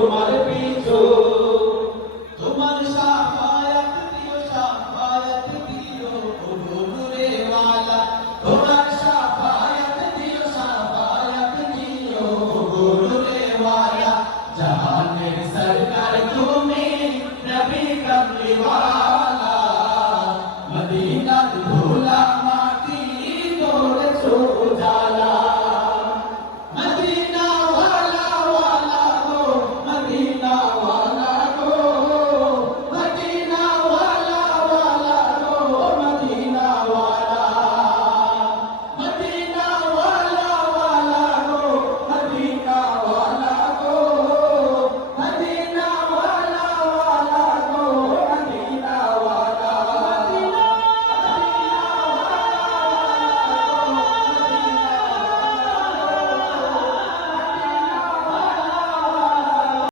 তোমার পিছু তোমার শাফায়াত দিও ও নূরে ওয়ালা তোমার শাফায়াত দিও ও নূরে ওয়ালা জাহানের সরকার